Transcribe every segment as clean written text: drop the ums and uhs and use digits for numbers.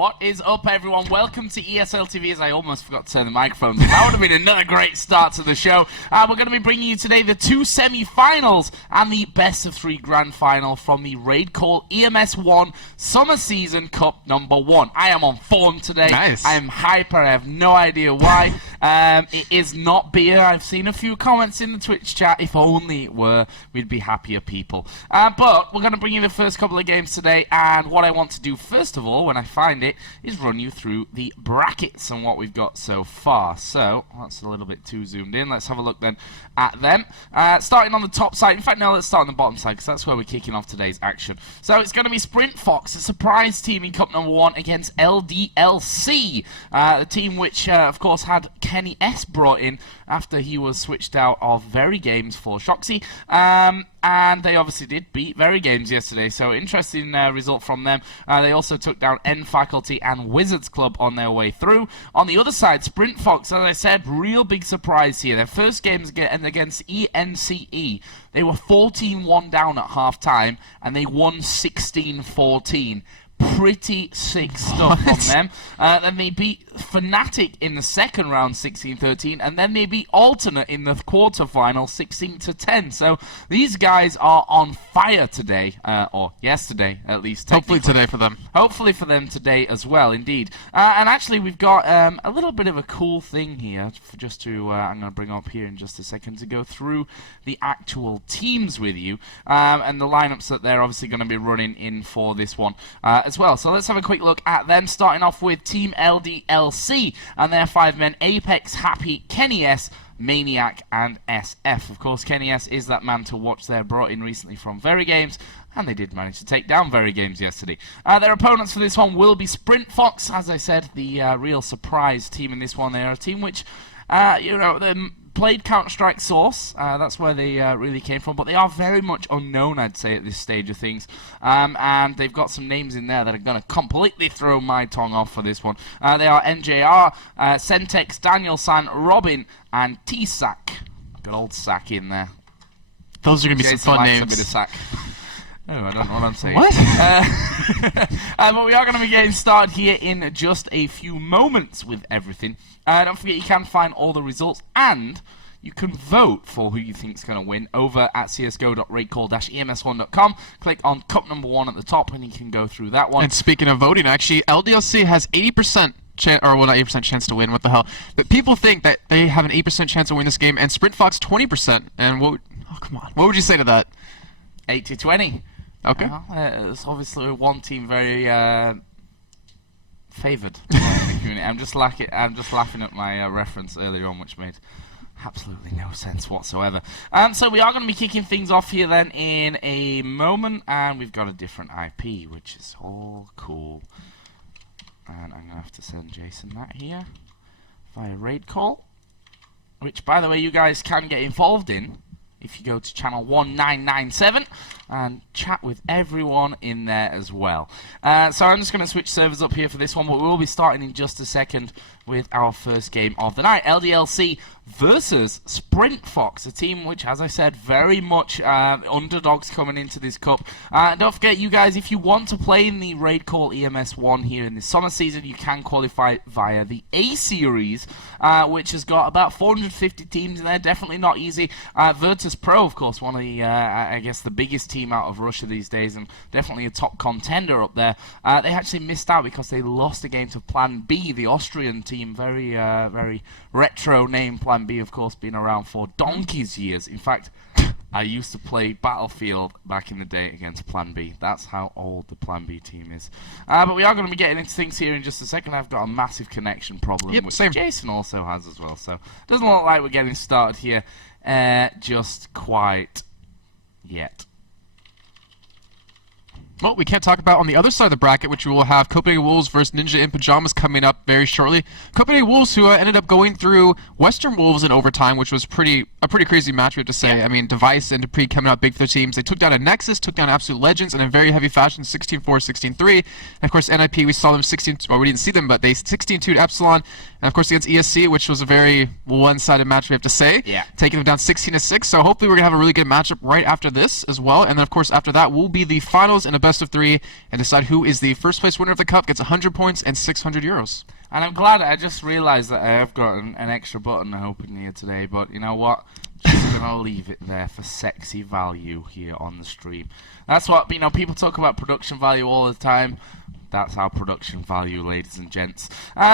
What is up, everyone? Welcome to ESL TV, as I almost forgot to turn the microphone. That would have been another great start to the show. We're going to be bringing you today the 2 semi-finals and the best-of-3 grand final from the RaidCall EMS 1 Summer Season Cup number 1. I am on form today. Nice. I am hyper. I have no idea why. It is not beer. I've seen a few comments in the Twitch chat. If only it were, we'd be happier people. But we're going to bring you the first couple of games today, and what I want to do first of all, when I find it, is run you through the brackets and what we've got so far. So that's a little bit too zoomed in. Let's have a look then at them. Starting on the top side. In fact, no, let's start on the bottom side, because that's where we're kicking off today's action. So it's going to be Sprintfox, a surprise team in Cup number 1 against LDLC, the team which, of course, had Kenny S brought in after he was switched out of Very Games for Shoxy. And they obviously did beat Very Games yesterday, so interesting result from them. They also took down N Faculty and Wizards Club on their way through. On the other side, Sprintfox, as I said, real big surprise here. Their first games against ENCE, they were 14-1 down at half-time, and they won 16-14. Pretty sick stuff from them. Then they beat Fnatic in the second round 16-13, and then they beat Alternate in the quarterfinal 16-10. So these guys are on fire today, or yesterday at least. Hopefully today for them. Hopefully for them today as well, indeed. And actually we've got a little bit of a cool thing here, just to, I'm going to bring up here in just a second to go through the actual teams with you, and the lineups that they're obviously going to be running in for this one as well. So let's have a quick look at them, starting off with Team LDLC and their 5 men: Apex, Happy, Kenny S, Maniac, and SF. Of course, Kenny S is that man to watch. They're brought in recently from Very Games, and they did manage to take down Very Games yesterday. Their opponents for this one will be Sprintfox, as I said, the real surprise team in this one. They are a team which, you know, they played Counter-Strike Source, that's where they really came from, but they are very much unknown, I'd say, at this stage of things, and they've got some names in there that are going to completely throw my tongue off for this one. They are NJR, Sentex, Daniel San, Robin, and T-Sack. Good old Sack in there. Those are going to be some fun names. A bit of Sack. Oh, I don't know what I'm saying. What? But we are going to be getting started here in just a few moments with everything. Don't forget, you can find all the results, and you can vote for who you think is going to win over at csgo.raidcall-ems1.com. Click on Cup number 1 at the top, and you can go through that one. And speaking of voting, actually, LDLC has 80% chance, or well, not 80% chance to win. What the hell? But people think that they have an 8% chance to win this game, and Sprintfox 20%. And what? Oh, come on. What would you say to that? 80-20. Okay. It's obviously one team very favoured in the community. I'm just laughing at my reference earlier on, which made absolutely no sense whatsoever. So we are going to be kicking things off here then in a moment, and we've got a different IP, which is all cool. And I'm going to have to send Jason that here via RaidCall, which, by the way, you guys can get involved in if you go to channel 1997 and chat with everyone in there as well. So I'm just going to switch servers up here for this one, but we will be starting in just a second with our first game of the night. LDLC versus Sprintfox, a team which, as I said, very much underdogs coming into this cup. Don't forget, you guys, if you want to play in the RaidCall EMS 1 here in the summer season, you can qualify via the A-Series, which has got about 450 teams in there. Definitely not easy. Virtus Pro, of course, one of the, I guess, the biggest team out of Russia these days, and definitely a top contender up there. They actually missed out because they lost a game to Plan B, the Austrian team. Very, very retro name, Plan B, of course, been around for donkey's years. In fact, I used to play Battlefield back in the day against Plan B. That's how old the Plan B team is. But we are going to be getting into things here in just a second. I've got a massive connection problem, which same. Jason also has as well. So it doesn't look like we're getting started here just quite yet. Well, we can't talk about on the other side of the bracket, which we will have Copenhagen Wolves versus Ninja in Pajamas coming up very shortly. Copenhagen Wolves, who ended up going through Western Wolves in overtime, which was a pretty crazy match, we have to say. Yeah. I mean, Device and Dupree coming out big for their teams. They took down a Nexus, took down Absolute Legends in a very heavy fashion, 16-4, 16-3. And of course, NIP, we saw them 16. Well, we didn't see them, but they 16-2 Epsilon. And of course, against ESC, which was a very one-sided match, we have to say. Yeah. Taking them down 16-6. So hopefully, we're gonna have a really good matchup right after this as well. And then, of course, after that will be the finals in a best best of 3 and decide who is the first place winner of the cup. Gets 100 points and 600 euros. And I'm glad I just realised that I have got an extra button open here today, but you know what? Just gonna leave it there for sexy value here on the stream. That's what, people talk about production value all the time. That's our production value, ladies and gents.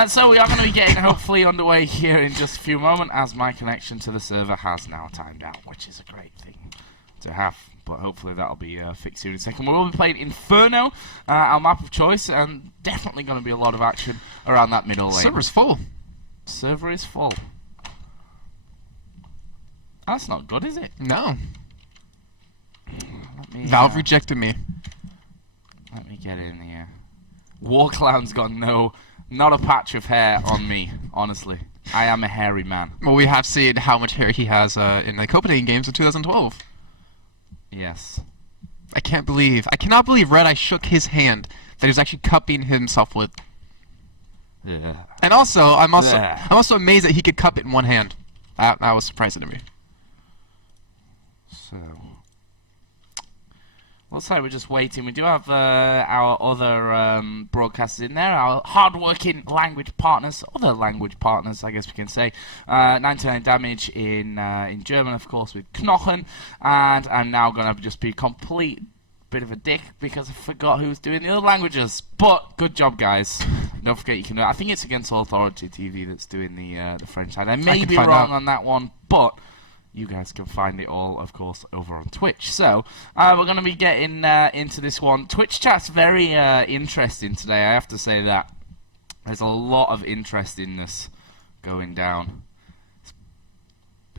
So we are going to be getting hopefully underway here in just a few moments, as my connection to the server has now timed out, which is a great thing to have. But hopefully that'll be fixed here in a second. We will be playing Inferno, our map of choice, and definitely going to be a lot of action around that middle lane. Server's full. Server is full. That's not good, is it? No. Valve rejected me. Let me get in here. Warclown's got not a patch of hair on me, honestly. I am a hairy man. Well, we have seen how much hair he has in the Copenhagen games of 2012. Yes. I cannot believe Red Eye shook his hand that he was actually cupping himself with. Yeah. And also, I'm also amazed that he could cup it in one hand. That was surprising to me. So, looks like we're just waiting. We do have our other broadcasters in there, our hard-working language partners, other language partners, I guess we can say. 99 Damage in German, of course, with Knochen, and I'm now going to just be a complete bit of a dick because I forgot who's doing the other languages. But good job, guys. Don't forget you can do it. I think it's Against All Authority TV that's doing the French side. I may be wrong on that one, but you guys can find it all, of course, over on Twitch. So, we're going to be getting into this one. Twitch chat's very interesting today, I have to say that. There's a lot of interest in this going down.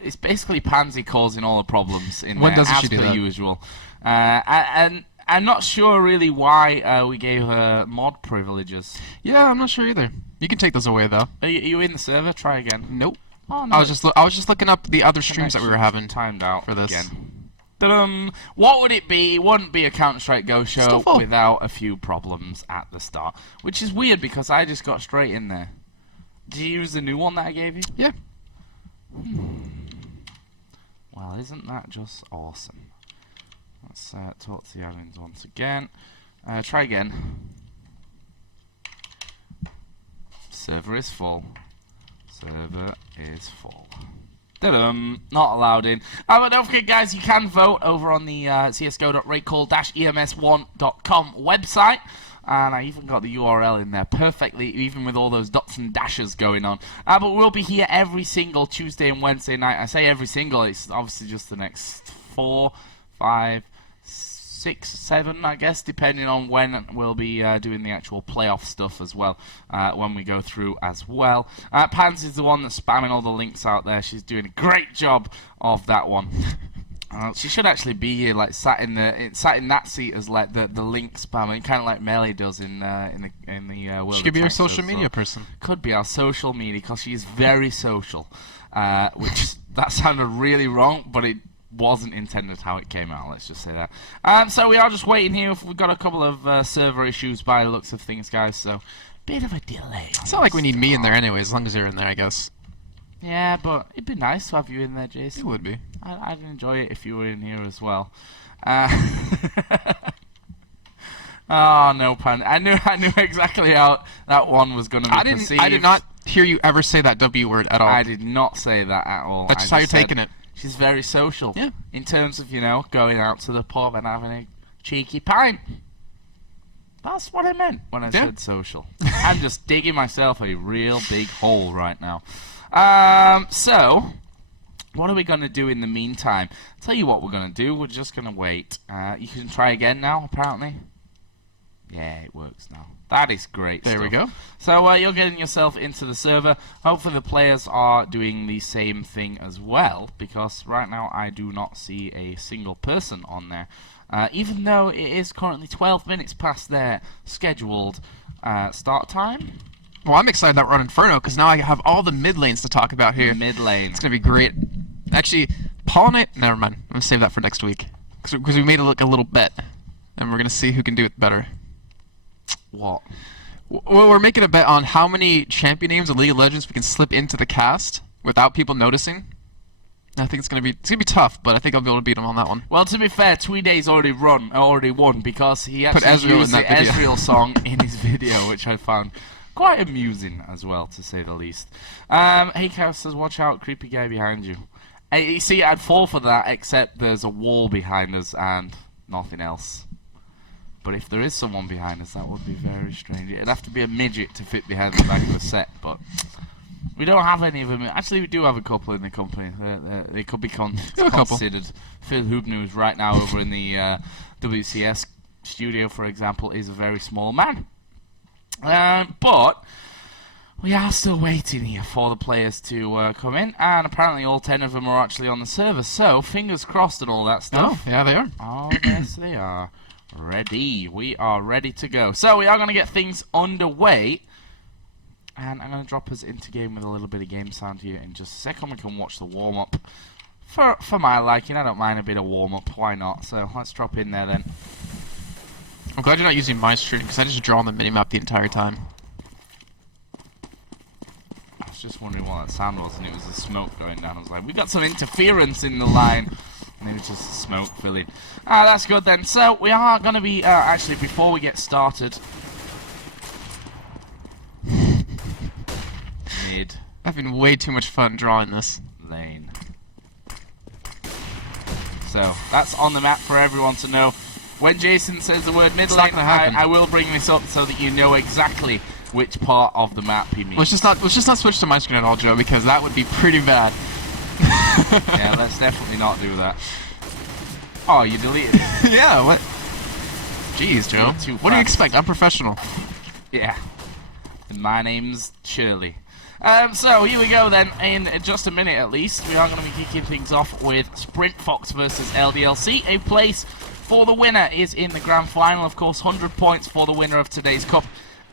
It's basically Pansy causing all the problems in when there, doesn't as she do per that? usual. And I'm not sure, really, why we gave her mod privileges. Yeah, I'm not sure either. You can take those away, though. Are you in the server? Try again. Nope. Oh, no. I was just looking up the other streams that we were having timed out for this. Again. What would it be? It wouldn't be a Counter-Strike Go show without a few problems at the start, which is weird because I just got straight in there. Did you use the new one that I gave you? Yeah. Well, isn't that just awesome? Let's talk to the admins once again. Try again. Server is full. Server is full. Not allowed in. But don't forget, guys, you can vote over on the csgo.raidcall-ems1.com website. And I even got the URL in there perfectly, even with all those dots and dashes going on. But we'll be here every single Tuesday and Wednesday night. I say every single, it's obviously just the next 4, 5, 6, 7, I guess, depending on when we'll be doing the actual playoff stuff as well, when we go through as well. Pans is the one that's spamming all the links out there. She's doing a great job of that one. She should actually be here, like sat in that seat as like the link spamming, kind of like Melee does in the World. She could be your social media person. Could be our social media, because she is very social. Which that sounded really wrong, but it wasn't intended how it came out, let's just say that. So we are just waiting here. We've got a couple of server issues by the looks of things, guys, so bit of a delay. It's not like we need me in there anyway, as long as you're in there, I guess. Yeah, but it'd be nice to have you in there, Jason. It would be. I'd enjoy it if you were in here as well. Oh, no, Pan. I knew exactly how that one was going to be perceived. I did not hear you ever say that W word at all. I did not say that at all. That's just how you're taking it. She's very social. Yeah. In terms of, going out to the pub and having a cheeky pint. That's what I meant when I said social. I'm just digging myself a real big hole right now. So, what are we going to do in the meantime? I'll tell you what we're going to do. We're just going to wait. You can try again now, apparently. Yeah, it works now. That is great There we go. So you're getting yourself into the server. Hopefully the players are doing the same thing as well, because right now I do not see a single person on there. Even though it is currently 12 minutes past their scheduled start time. Well, I'm excited that we're on Inferno, because now I have all the mid lanes to talk about here. Mid lane. It's going to be great. Actually, Paul and I... Never mind. I'm going to save that for next week. Because we made a little bet. And we're going to see who can do it better. What? Well, we're making a bet on how many champion names of League of Legends we can slip into the cast without people noticing. I think it's gonna be tough, but I think I'll be able to beat him on that one. Well, to be fair, Tweeday's already won because he Put actually Ezreal used in the that video. Ezreal song in his video, which I found quite amusing as well, to say the least. Hey, Chaos says, watch out, creepy guy behind you. Hey, you see, I'd fall for that, except there's a wall behind us and nothing else. But if there is someone behind us, that would be very strange. It'd have to be a midget to fit behind the back of the set, but we don't have any of them. Actually, we do have a couple in the company. They could be considered. Phil Hubner, who's right now over in the WCS studio, for example, is a very small man. But we are still waiting here for the players to come in, and apparently all 10 of them are actually on the server, so fingers crossed and all that stuff. Oh, yeah, they are. Oh, yes, they are. Ready. We are ready to go. So we are going to get things underway, and I'm going to drop us into game with a little bit of game sound here in just a second. We can watch the warm-up. For my liking, I don't mind a bit of warm-up. Why not? So let's drop in there then. I'm glad you're not using my stream, because I just draw on the minimap the entire time. I was just wondering what that sound was, and it was the smoke going down. I was like, we got some interference in the line. And it was just smoke filling. Ah, that's good then. So we are going to be, actually, before we get started, mid Having way too much fun drawing this. lane. So that's on the map for everyone to know. When Jason says the word mid It's not lane, gonna happen. I will bring this up so that you know exactly which part of the map he means. Let's just not switch to my screen at all, Joe, because that would be pretty bad. Yeah, let's definitely not do that. Oh, you deleted it. Yeah, what? Jeez, Joe. Too What do you fast. expect? I'm professional. Yeah. And my name's Shirley. So here we go then. In just a minute at least, we are going to be kicking things off with Sprintfox versus LDLC. A place for the winner is in the grand final. Of course, 100 points for the winner of today's cup.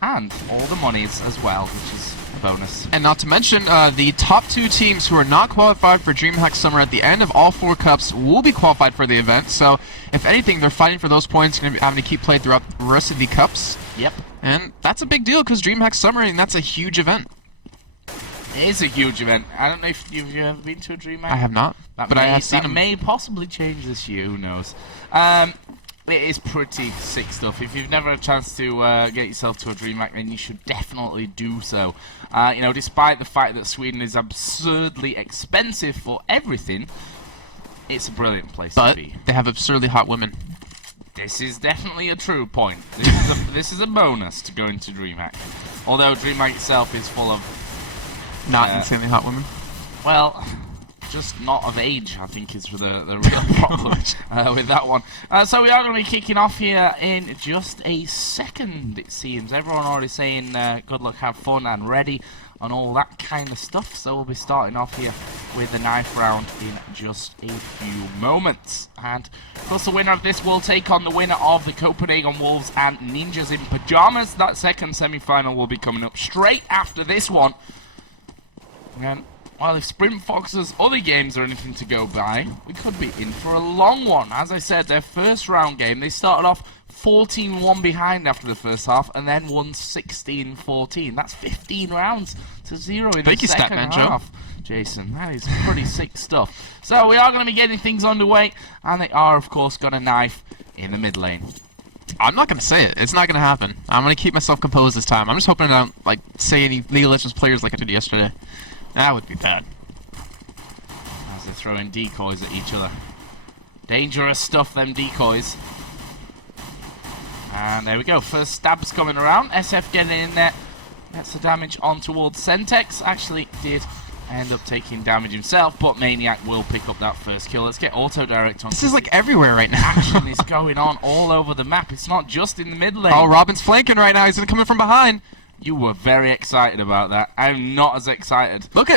And all the monies as well, which is a bonus. And not to mention, the top 2 teams who are not qualified for DreamHack Summer at the end of all 4 cups will be qualified for the event. So, if anything, they're fighting for those points, going to be having to keep playing throughout the rest of the cups. Yep. And that's a big deal because DreamHack Summer, and that's a huge event. It is a huge event. I don't know if you've ever been to a DreamHack. I have not, but I have seen that them. may possibly change this year, who knows. It is pretty sick stuff. If you've never had a chance to get yourself to a DreamHack, then you should definitely do so. You know, despite the fact that Sweden is absurdly expensive for everything, it's a brilliant place But to be. they have absurdly hot women. This is definitely a true point. This is a bonus to going to DreamHack. Although DreamHack itself is full of, Not insanely hot women. well, just not of age, I think, is the real problem with that one. So we are going to be kicking off here in just a second, it seems. Everyone already saying good luck, have fun, and ready, and all that kind of stuff. So we'll be starting off here with the knife round in just a few moments. And of course, the winner of this will take on the winner of the Copenhagen Wolves and Ninjas in Pajamas. That second semi-final will be coming up straight after this one. And well, if Sprintfox's other games are anything to go by, we could be in for a long one. As I said, their first round game, they started off 14-1 behind after the first half, and then won 16-14. That's 15 rounds to 0 in Thank the you, second Statman Joe. half. Jason, that is pretty sick stuff. So we are going to be getting things underway, and they are, of course, going to knife in the mid lane. I'm not going to say it. It's not going to happen. I'm going to keep myself composed this time. I'm just hoping I don't, like, say any League of Legends players like I did yesterday. That would be bad. As they're throwing decoys at each other. Dangerous stuff, them decoys. And there we go. First stabs coming around. SF getting in there. Gets the damage on towards Sentex. Actually did end up taking damage himself, but Maniac will pick up that first kill. Let's get auto direct on. This is like everywhere right now. Action is going on all over the map. It's not just in the mid lane. Oh, Robin's flanking right now. He's going to come in from behind. You were very excited about that. I'm not as excited. Look!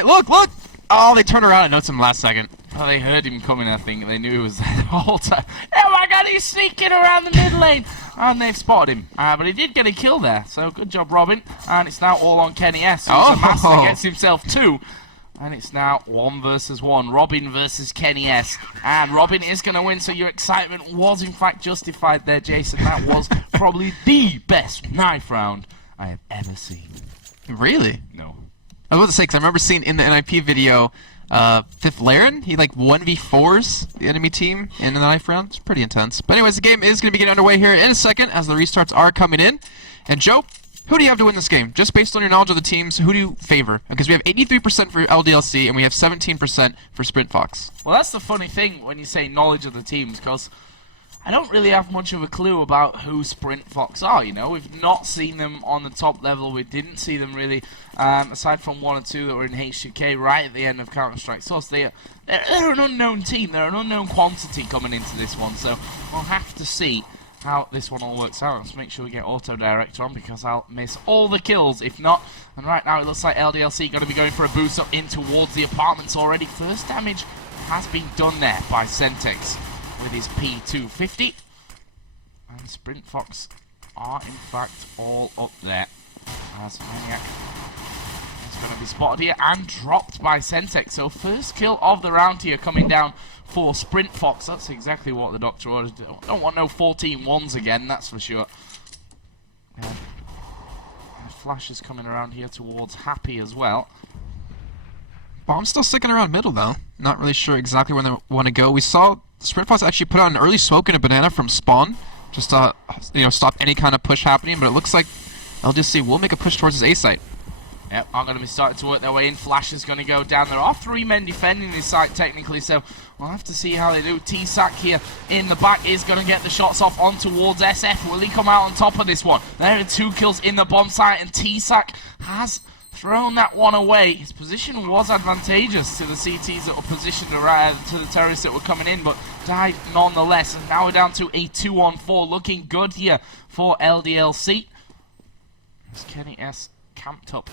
Oh, they turned around and noticed him last second. Well, they heard him coming, I think. They knew he was there the whole time. Oh my god, he's sneaking around the mid lane! And they've spotted him. But he did get a kill there, so good job, Robin. And it's now all on Kenny S. So Oh. the Master gets himself 2. And it's now 1 versus 1. Robin versus Kenny S. And Robin is going to win, so your excitement was in fact justified there, Jason. That was probably the best knife round I have ever seen. Really? No. I was about to say, because I remember seeing in the NIP video Fifth Laren. He like 1v4s the enemy team in the 9th round. It's pretty intense. But anyways, the game is going to be getting underway here in a second as the restarts are coming in. And Joe, who do you have to win this game? Just based on your knowledge of the teams, who do you favor? Because we have 83% for LDLC and we have 17% for Sprintfox. Well, that's the funny thing when you say knowledge of the teams, because I don't really have much of a clue about who Sprintfox are, you know. We've not seen them on the top level. We didn't see them really, aside from 1 or 2 that were in H2K right at the end of Counter-Strike Source. They're an unknown team. They're an unknown quantity coming into this one, so we'll have to see how this one all works out. Let's make sure we get auto director on because I'll miss all the kills if not. And right now it looks like LDLC going to be going for a boost up in towards the apartments already. First damage has been done there by Sentex with his P250. And Sprintfox are in fact all up there as Maniac is going to be spotted here and dropped by Sentex. So first kill of the round here coming down for Sprintfox. That's exactly what the doctor orders. Don't want no 14-1s again, that's for sure. Flash is coming around here towards Happy as well. Bomb's still sticking around middle though. Not really sure exactly where they want to go. We saw Sprintfox actually put out an early smoke and a banana from spawn, just to stop any kind of push happening. But it looks like LDC will make a push towards his A site. Yep, are going to be starting to work their way in. Flash is going to go down. There are 3 men defending this site technically, so we'll have to see how they do. T-Sack here in the back is going to get the shots off on towards SF. Will he come out on top of this one? There are 2 kills in the bomb site, and T-Sack has thrown that one away. His position was advantageous to the CTs that were positioned around, to the terrorists that were coming in, but died nonetheless. And now we're down to a 2-on-4. Looking good here for LDLC. As Kenny S camped up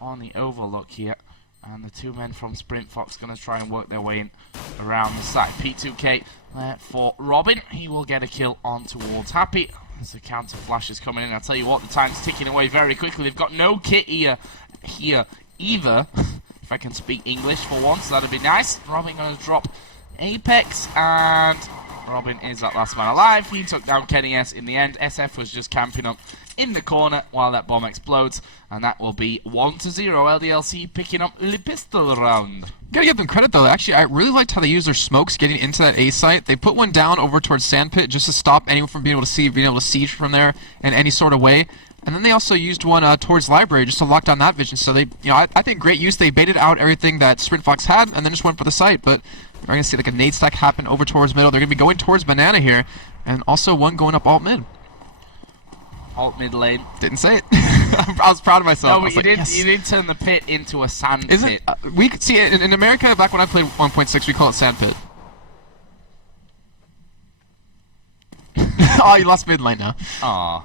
on the overlook here, and the 2 men from Sprintfox going to try and work their way in around the side. P2K there for Robin. He will get a kill on towards Happy as the counter flash is coming in. I'll tell you what, the time's ticking away very quickly. They've got no kit here either. If I can speak English for once, that'd be nice. Robin going to drop Apex, and Robin is that last man alive. He took down Kenny S in the end. SF was just camping up in the corner while that bomb explodes, and that will be 1-0. LDLC picking up the pistol round. Gotta give them credit though. Actually, I really liked how they used their smokes getting into that A site. They put one down over towards Sandpit just to stop anyone from being able to siege from there in any sort of way. And then they also used one towards Library just to lock down that vision. So they, I think great use. They baited out everything that Sprintfox had and then just went for the site. But we're gonna see like a nade stack happen over towards middle. They're gonna be going towards Banana here, and also one going up alt mid. Alt mid lane. Didn't say it. I was proud of myself. No, but you did turn the pit into a sand pit. We could see it in America back when I played 1.6. We call it sand pit. Oh, you lost mid lane now. Aw,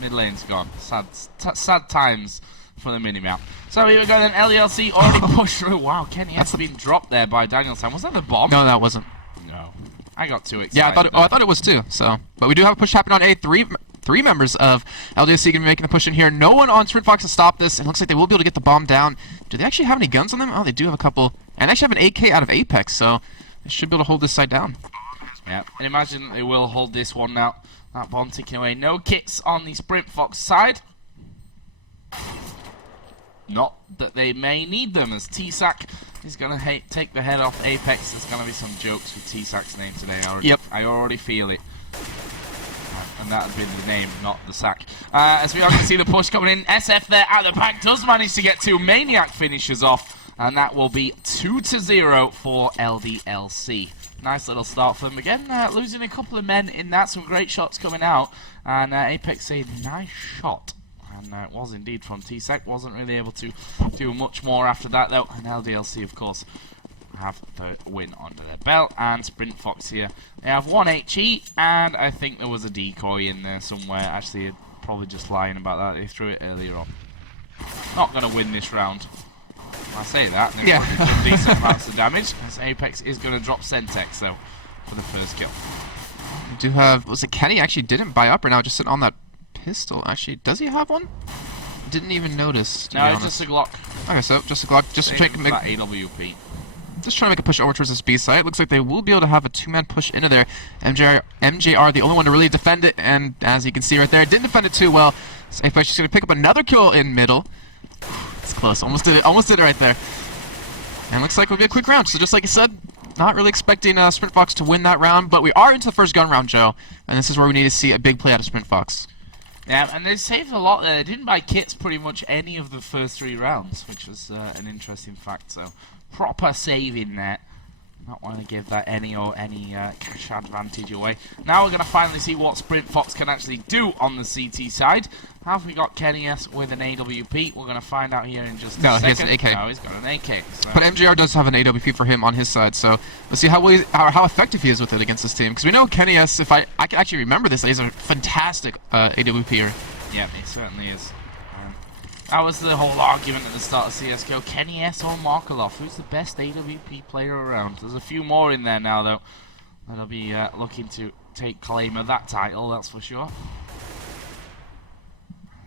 mid lane's gone. Sad times for the minimap. So here we go then. LDLC already pushed through. Wow, Kenny has been dropped there by Danielson. Was that the bomb? No, that wasn't. No, I got too excited. Yeah, I thought it was too. So, but we do have a push happening on A. Three members of LDLC going to be making the push in here. No one on Sprintfox to stop this. It looks like they will be able to get the bomb down. Do they actually have any guns on them? Oh, they do have a couple. And actually have an AK out of Apex, so they should be able to hold this side down. Yeah, and imagine they will hold this one now. That bomb ticking away. No kits on the Sprintfox side. Not that they may need them, as T-Sack is going to take the head off Apex. There's going to be some jokes with T-Sack's name today. I already feel it. And that had been the name, not the sack. As we are going to see the push coming in. SF there at the back does manage to get 2. Maniac finishes off, and that will be 2-0 for LDLC. Nice little start for them. Again, losing a couple of men in that. Some great shots coming out. And Apex a nice shot. And it was indeed from T-Sec. Wasn't really able to do much more after that, though. And LDLC, of course, have the win under their belt. And Sprintfox here, they have 1 HE, and I think there was a decoy in there somewhere. Actually, probably just lying about that. They threw it earlier on. Not going to win this round. I say that, and they've done decent amounts of damage, as Apex is going to drop Sentex, though, for the first kill. We do have, was it Kenny actually didn't buy up right now, just sitting on that pistol. Actually, does he have one? Didn't even notice. No, it's just a Glock. Okay, so just a Glock. Just trying to make that AWP. Just trying to make a push over towards this B site. Looks like they will be able to have a 2-man push into there. MJR, the only one to really defend it, and as you can see right there, didn't defend it too well. So Apex just going to pick up another kill in middle. It's close. Almost did it right there. And looks like it'll be a quick round. So just like I said, not really expecting Sprintfox to win that round, but we are into the first gun round, Joe. And this is where we need to see a big play out of Sprintfox. Yeah, and they saved a lot there. They didn't buy kits pretty much any of the first 3 rounds, which was an interesting fact. So, proper saving there. Not want to give that any cash advantage away. Now we're going to finally see what Sprintfox can actually do on the CT side. Have we got Kenny S with an AWP? We're going to find out here in just a second. No, he has an AK. No, he's got an AK. So. But MJR does have an AWP for him on his side, so let's see how effective he is with it against this team. Because we know Kenny S, if I can actually remember this, he's a fantastic AWPer. Yeah, he certainly is. That was the whole argument at the start of CSGO. Kenny S or Markelov, who's the best AWP player around? There's a few more in there now, though, that'll be looking to take claim of that title, that's for sure.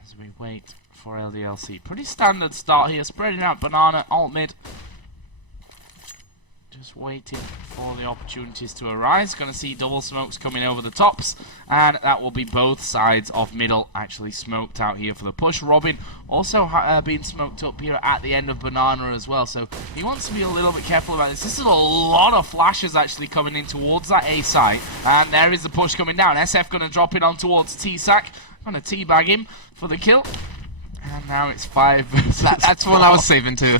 As we wait for LDLC. Pretty standard start here, spreading out banana, alt mid. Just waiting for the opportunities to arise. Going to see double smokes coming over the tops, and that will be both sides of middle actually smoked out here for the push. Robin also being smoked up here at the end of banana as well, so he wants to be a little bit careful about this. This is a lot of flashes actually coming in towards that A site, and there is the push coming down. SF going to drop it on towards T-Sack. Going to teabag him for the kill, and now it's 5 versus That's 4. One I was saving too.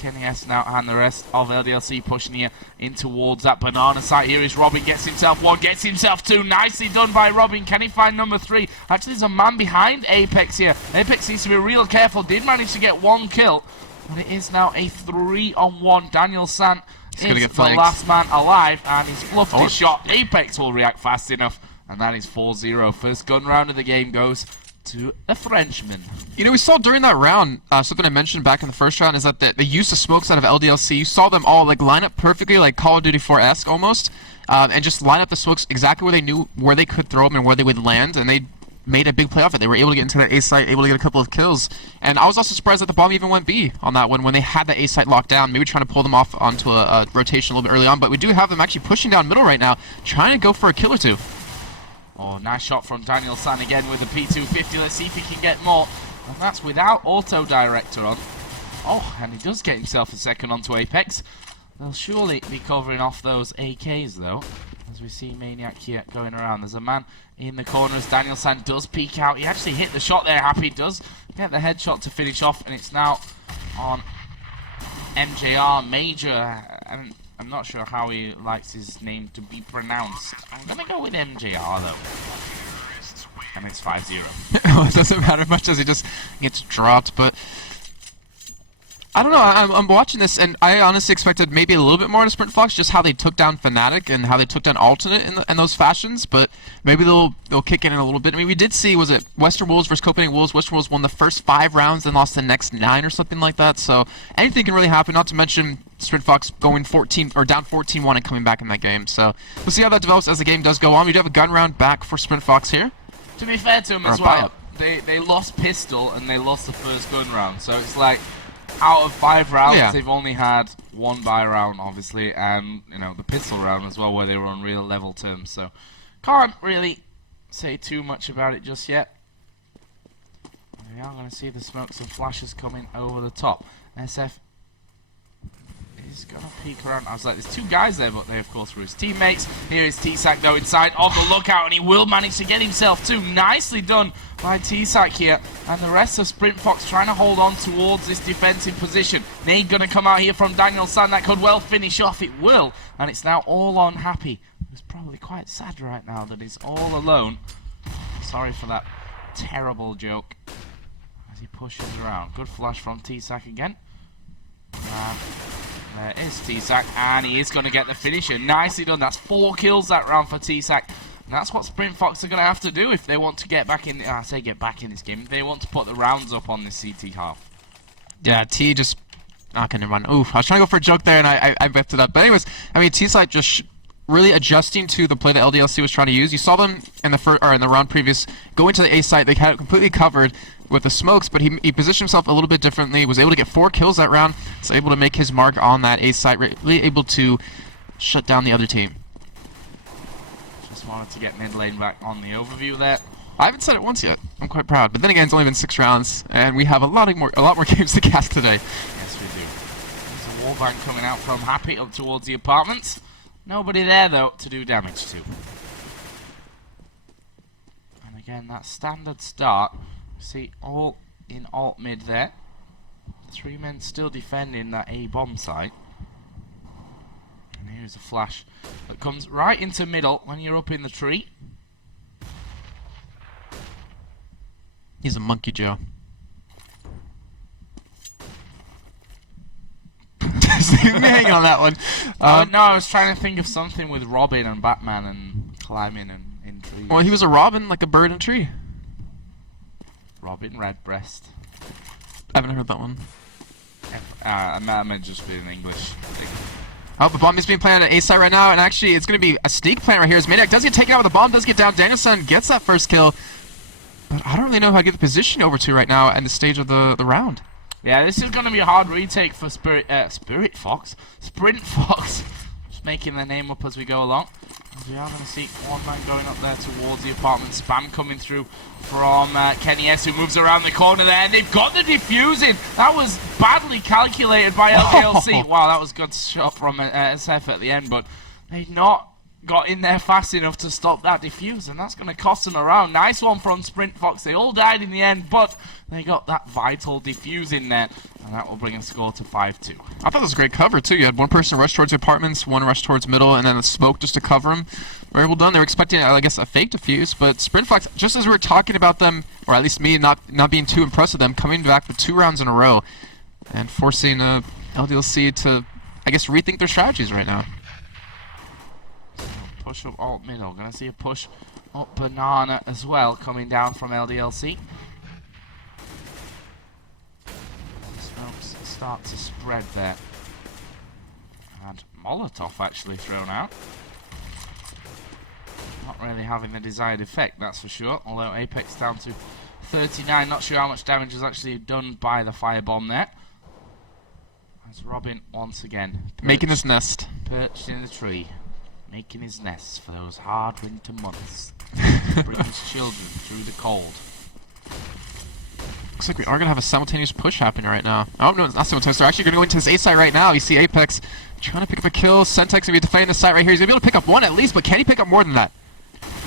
Kenny S now and the rest of LDLC pushing here in towards that banana site. Here is Robin, gets himself 1, gets himself 2. Nicely done by Robin. Can he find number 3? Actually, there's a man behind Apex here. Apex needs to be real careful. Did manage to get 1 kill, but it is now a 3-on-1. Daniel Sant is the last man alive, and he's fluffed his shot. Apex will react fast enough, and that is 4-0. First gun round of the game goes to a Frenchman. You know, we saw during that round, something I mentioned back in the first round is that the use of smokes out of LDLC, you saw them all like line up perfectly, like Call of Duty 4-esque almost, and just line up the smokes exactly where they knew where they could throw them and where they would land, and they made a big play off it. They were able to get into that A site, able to get a couple of kills, and I was also surprised that the bomb even went B on that one when they had the A site locked down, maybe trying to pull them off onto a rotation a little bit early on, but we do have them actually pushing down middle right now, trying to go for a kill or 2. Oh, nice shot from Daniel San again with the P250. Let's see if he can get more. And that's without auto director on. Oh, and he does get himself a second onto Apex. They'll surely be covering off those AKs though, as we see Maniac here going around. There's a man in the corners. Daniel San does peek out. He actually hit the shot there. Happy does get the headshot to finish off, and it's now on MJR Major. I'm not sure how he likes his name to be pronounced. I'm going to go with MJR, though. And it's 5-0. Well, it doesn't matter much as he just gets dropped, but I don't know. I'm watching this, and I honestly expected maybe a little bit more out of Sprintfox, just how they took down Fnatic and how they took down Alternate in those fashions, but maybe they'll kick in a little bit. I mean, we did see, was it Western Wolves versus Copenhagen Wolves? Western Wolves won the first 5 rounds and lost the next 9 or something like that, so anything can really happen, not to mention Sprintfox going 14 or down 14-1 and coming back in that game. So we'll see how that develops as the game does go on. We do have a gun round back for Sprintfox here. To be fair to them as well, they lost pistol and they lost the first gun round. So it's like out of 5 rounds, they've only had 1 buy round, obviously, and you know the pistol round as well, where they were on real level terms. So can't really say too much about it just yet. We are going to see the smokes and flashes coming over the top. SF is going to peek around. I was like, there's 2 guys there, but they, of course, were his teammates. Here is T-Sack, though, inside of the lookout, and he will manage to get himself 2. Nicely done by T-Sack here. And the rest of Sprintfox trying to hold on towards this defensive position. Nade going to come out here from Daniel San. That could well finish off. It will. And it's now all on Happy. It's probably quite sad right now that he's all alone. Sorry for that terrible joke. As he pushes around. Good flash from T-Sack again. There is T-Sack, and he is going to get the finisher. Nicely done. That's 4 kills that round for T-Sack. And that's what Sprintfox are going to have to do if they want to get back in. I say get back in this game. If they want to put the rounds up on this CT half. Yeah, T just not going to run. Oof, I was trying to go for a joke there, and I messed it up. But anyways, I mean, T-Sack just really adjusting to the play that LDLC was trying to use. You saw them in the round previous go into the A site. They had it completely covered with the smokes, but he positioned himself a little bit differently, was able to get 4 kills that round, so able to make his mark on that A site, really able to shut down the other team. Just wanted to get mid lane back on the overview there. I haven't said it once yet. I'm quite proud, but then again, it's only been 6 rounds, and we have a lot more games to cast today. Yes, we Wallbang coming out from Happy up towards the apartments. Nobody there, though, to do damage to. And again, that standard start. See, all in alt mid there. 3 men still defending that A bomb site. And here's a flash that comes right into middle when you're up in the tree. He's a monkey, Joe. Hang on that one. No, I was trying to think of something with Robin and Batman and climbing and in trees. Well, he was a robin, like a bird in a tree. Robin Redbreast. I haven't heard that one. I meant just be an English thing. Oh, the bomb is being planted on A site right now, and actually it's going to be a sneak plant right here. As Maniac does get taken out with the bomb, does get down. Danielson gets that first kill, but I don't really know how to get the position over to right now at the stage of the round. Yeah, this is going to be a hard retake for Sprintfox. Just making their name up as we go along. We are going to see one man going up there towards the apartment. Spam coming through from Kenny S, who moves around the corner there. And they've got the defusing. That was badly calculated by LDLC. Wow, that was a good shot from SF at the end. But they've not got in there fast enough to stop that defuse. And that's going to cost them a round. Nice one from Sprintfox. They all died in the end, but they got that vital defuse in there. And that will bring a score to 5-2. I thought it was a great cover, too. You had one person rush towards the apartments, one rush towards middle, and then the smoke just to cover him. Very well done. They were expecting, I guess, a fake defuse, but Sprintfox, just as we were talking about them, or at least me not being too impressed with them, coming back with 2 rounds in a row and forcing LDLC to, I guess, rethink their strategies right now. Push up alt middle. Gonna see a push up banana as well coming down from LDLC. Smokes start to spread there. And Molotov actually thrown out. Not really having the desired effect, that's for sure. Although Apex down to 39. Not sure how much damage is actually done by the firebomb there. As Robin once again making his nest. Perched in the tree. Making his nests for those hard winter months. Bring his children through the cold. Looks like we are going to have a simultaneous push happening right now. Oh, no, it's not simultaneous. They're actually going to go into this A site right now. You see Apex trying to pick up a kill. Sentex going to be defending the site right here. He's going to be able to pick up 1 at least, but can he pick up more than that?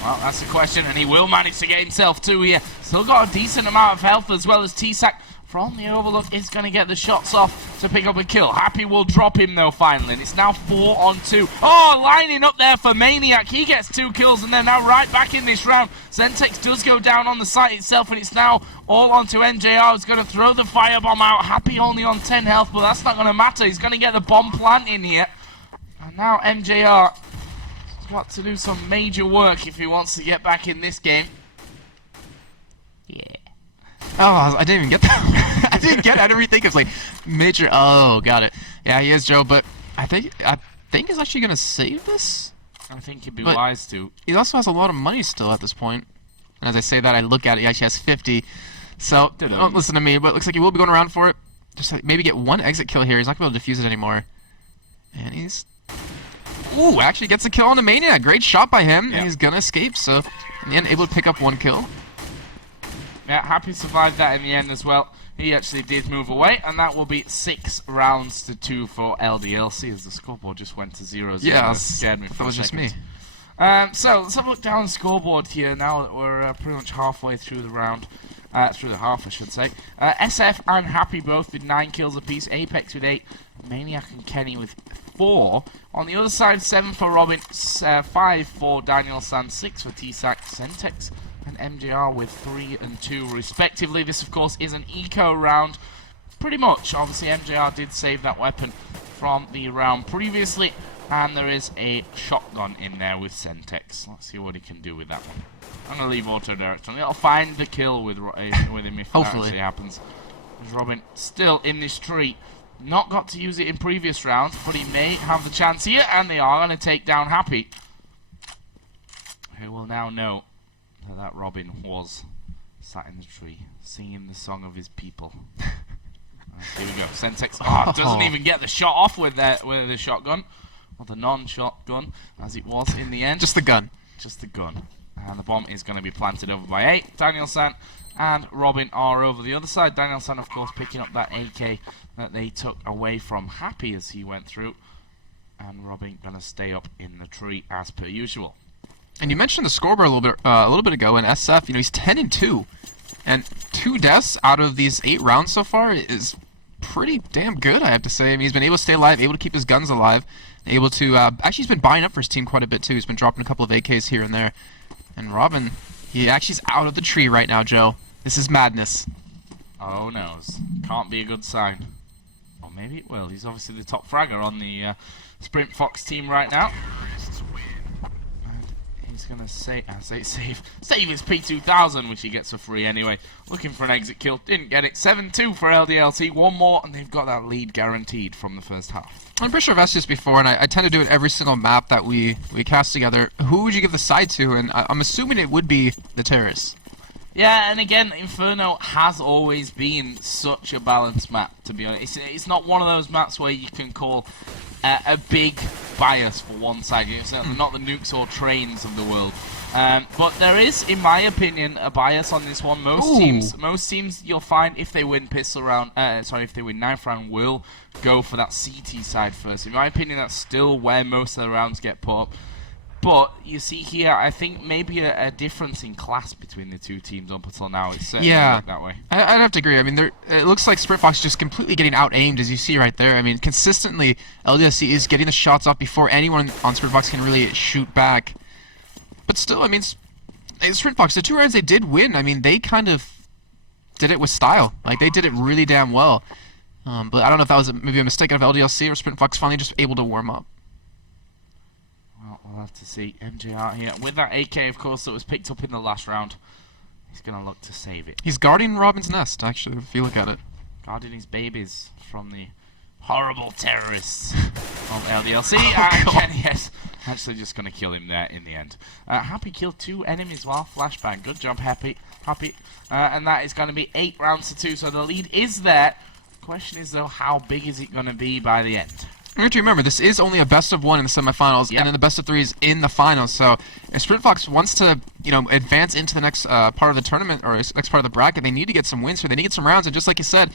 Well, that's the question, and he will manage to get himself 2 here. Still got a decent amount of health as well as T-Sac from the Overlook is going to get the shots off to pick up a kill. Happy will drop him though finally, and it's now 4 on 2. Oh, lining up there for Maniac. He gets 2 kills, and they're now right back in this round. Zentex does go down on the site itself, and it's now all onto MJR, who's going to throw the firebomb out. Happy only on 10 health, but that's not going to matter. He's going to get the bomb plant in here. And now MJR has got to do some major work if he wants to get back in this game. Yeah. Oh, I didn't even get that. I didn't get it. I didn't rethink. It's like major. Oh, got it. Yeah, he is, Joe. But I think he's actually gonna save this. I think he'd be wise to. He also has a lot of money still at this point. And as I say that, I look at it. He actually has 50. So don't listen to me. But it looks like he will be going around for it. Just like maybe get 1 exit kill here. He's not gonna be able to defuse it anymore. And he's actually gets a kill on the Maniac. Great shot by him. Yeah. And he's gonna escape. So in the end, able to pick up 1 kill. Yeah, Happy survived that in the end as well. He actually did move away, and that will be 6 rounds to 2 for LDLC as the scoreboard just went to 0-0. Yeah, that scared me. That was just me. So let's have a look down the scoreboard here now that we're pretty much halfway through the round. Through the half, I should say. SF and Happy both with 9 kills apiece. Apex with 8. Maniac and Kenny with 4. On the other side, 7 for Robin, 5 for Daniel San, 6 for T-Sac, Sentex, and MJR with 3 and 2 respectively. This, of course, is an eco round. Pretty much. Obviously, MJR did save that weapon from the round previously. And there is a shotgun in there with Sentex. Let's see what he can do with that one. I'm going to leave auto direct on. It'll find the kill with him if that actually happens. There's Robin still in this tree. Not got to use it in previous rounds, but he may have the chance here. And they are going to take down Happy, who will now know that Robin was sat in the tree, singing the song of his people. Here we go. Sentex doesn't even get the shot off with the shotgun, or the non-shotgun, as it was in the end. Just the gun. Just the gun. And the bomb is going to be planted over by 8. Danielson and Robin are over the other side. Danielson, of course, picking up that AK that they took away from Happy as he went through. And Robin going to stay up in the tree as per usual. And you mentioned the scoreboard a little bit ago, and SF, he's 10-2, and 2 deaths out of these 8 rounds so far is pretty damn good, I have to say. I mean, he's been able to stay alive, able to keep his guns alive, able to actually he's been buying up for his team quite a bit too. He's been dropping a couple of AKs here and there. And Robin, he actually's out of the tree right now, Joe. This is madness. Oh no, can't be a good sign. Or maybe it will. He's obviously the top fragger on the Sprintfox team right now. He's going to save his P2000, which he gets for free anyway. Looking for an exit kill, didn't get it. 7-2 for LDLC, one more, and they've got that lead guaranteed from the first half. I'm pretty sure I've asked this before, and I tend to do it every single map that we cast together. Who would you give the side to? And I'm assuming it would be the terrorists. Yeah, and again, Inferno has always been such a balanced map, to be honest. It's not one of those maps where you can call a big bias for one side. It's certainly not the nukes or trains of the world. But there is, in my opinion, a bias on this one. Most teams you'll find, if they win pistol round, if they win knife round, will go for that CT side first. In my opinion, that's still where most of the rounds get put up. But you see here, I think maybe a difference in class between the two teams up until now. It's certainly looked that way. I'd have to agree. I mean, it looks like Sprintfox just completely getting out-aimed, as you see right there. I mean, consistently, LDLC is getting the shots off before anyone on Sprintfox can really shoot back. But still, I mean, Sprintfox, the 2 rounds they did win, I mean, they kind of did it with style. Like, they did it really damn well. But I don't know if that was maybe a mistake of LDLC or Sprintfox finally just able to warm up. Well, we'll have to see. MJR here with that AK, of course, that was picked up in the last round. He's going to look to save it. He's guarding Robin's nest, actually, if you look at it. Guarding his babies from the horrible terrorists from LDLC. And yes, actually just going to kill him there in the end. Happy killed 2 enemies while flashbang. Good job, Happy. And that is going to be 8 rounds to 2, so the lead is there. Question is, though, how big is it going to be by the end? You have to remember, this is only a best of 1 in the semifinals, and then the best of 3 is in the finals. So if Sprintfox wants to, advance into the next part of the tournament or next part of the bracket, they need to get some wins here. They need to get some rounds. And just like you said,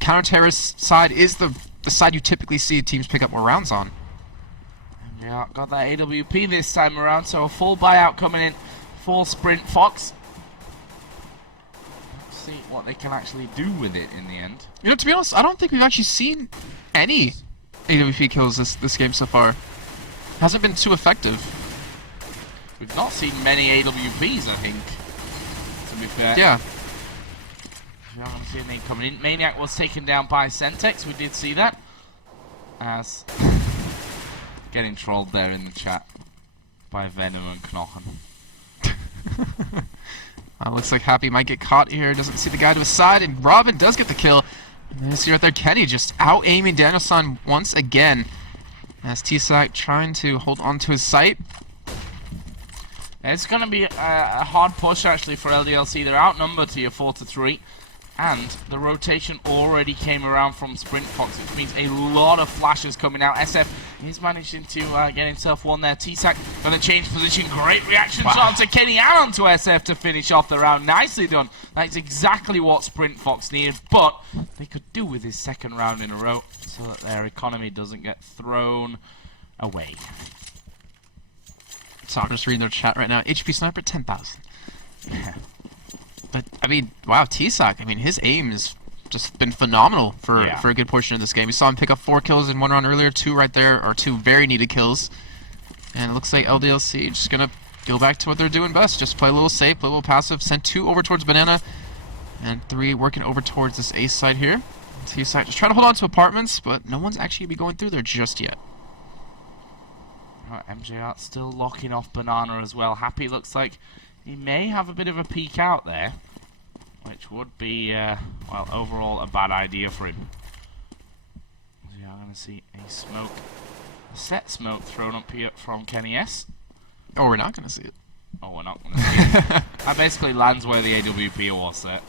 counter-terrorist side is the side you typically see teams pick up more rounds on. Yeah, got that AWP this time around, so a full buyout coming in for Sprintfox. Let's see what they can actually do with it in the end. To be honest, I don't think we've actually seen any AWP kills this game so far. Hasn't been too effective. We've not seen many AWPs, I think, to be fair. Yeah. We're not going to see anything coming in. Maniac was taken down by Sentex, we did see that. As getting trolled there in the chat by Venom and Knochen. Looks like Happy might get caught here. Doesn't see the guy to his side, and Robin does get the kill. And you see right there, Kenny just out-aiming Danielson once again. As T-Sac trying to hold on to his sight. It's going to be a hard push, actually, for LDLC. They're outnumbered here 4-3. And the rotation already came around from Sprintfox, which means a lot of flashes coming out. SF is managing to get himself one there. T-Sac going to change position. Great reaction shot to Kenny and onto SF to finish off the round. Nicely done. That's exactly what Sprintfox needed, but they could do with his second round in a row so that their economy doesn't get thrown away. So I'm just reading their chat right now. HP Sniper, 10,000. Yeah. But, I mean, wow, T-Sac, his aim has just been phenomenal for a good portion of this game. We saw him pick up 4 kills in one round earlier, 2 right there, or 2 very needed kills. And it looks like LDLC just going to go back to what they're doing best. Just play a little safe, play a little passive, send 2 over towards Banana, and 3 working over towards this ace side here. T-Sac just trying to hold on to apartments, but no one's actually going to be going through there just yet. MJR still locking off Banana as well. Happy looks like he may have a bit of a peek out there, which would be, well, overall a bad idea for him. Yeah, I'm going to see a smoke, a set smoke thrown up here from Kenny S. Oh, we're not going to see it. Oh, we're not going to see it. That basically lands where the AWP was set,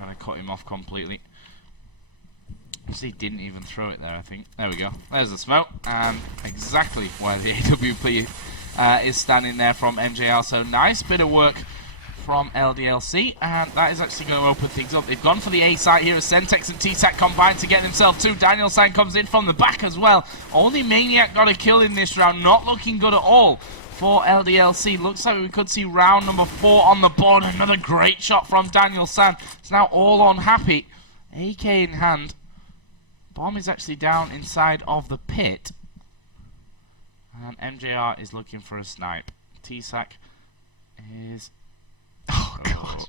and I cut him off completely. Actually, he didn't even throw it there, I think. There we go. There's the smoke, and exactly where the AWP is standing there from MJR. So nice bit of work from LDLC, and that is actually going to open things up. They've gone for the A site here as Sentex and TSAC combine to get themselves two. Daniel San comes in from the back as well. Only Maniac got a kill in this round, not looking good at all for LDLC. Looks like we could see round number 4 on the board. Another great shot from Daniel San. It's now all on Happy. AK in hand. Bomb is actually down inside of the pit. And MJR is looking for a snipe. TSAC is... Oh, God.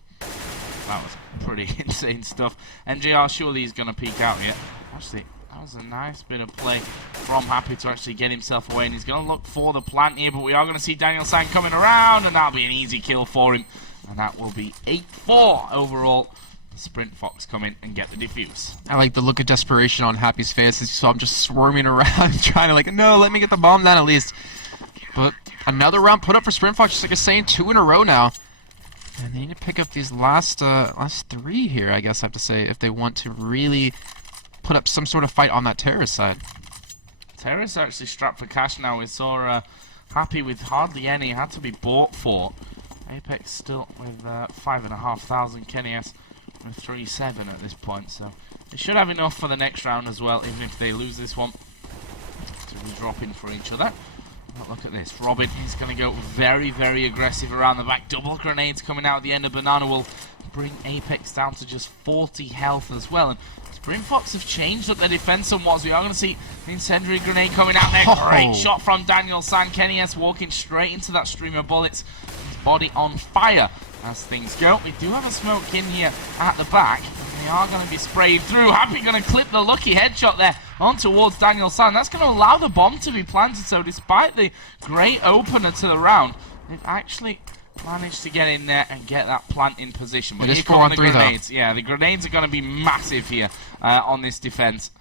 That was pretty insane stuff. MJR surely is going to peek out here. Actually, that was a nice bit of play from Happy to actually get himself away. And he's going to look for the plant here. But we are going to see Daniel San coming around. And that'll be an easy kill for him. And that will be 8-4 overall. The Sprintfox come in and get the defuse. I like the look of desperation on Happy's face as you saw him just swarming around, trying to like, no, let me get the bomb down at least. But another round put up for Sprintfox, just like I was saying, 2 in a row now. And they need to pick up these last 3 here, I guess I have to say, if they want to really put up some sort of fight on that terrorist side. Terrorists are actually strapped for cash now. We saw Happy with hardly any, had to be bought for. Apex still with 5,500 KNS with 3-7 at this point, so they should have enough for the next round as well, even if they lose this one, to be dropping for each other. But look at this, Robin is going to go very, very aggressive around the back. Double grenades coming out at the end of Banana will bring Apex down to just 40 health as well. And Sprintfox have changed up their defense somewhat, so we are going to see the incendiary grenade coming out there. Great shot from Daniel San. Kenny S walking straight into that stream of bullets. His body on fire as things go. We do have a smoke in here at the back. They are going to be sprayed through. Happy going to clip the lucky headshot there on towards Daniel San. That's going to allow the bomb to be planted. So despite the great opener to the round, they've actually managed to get in there and get that plant in position. But here come the grenades. Yeah, the grenades are going to be massive here on this defense.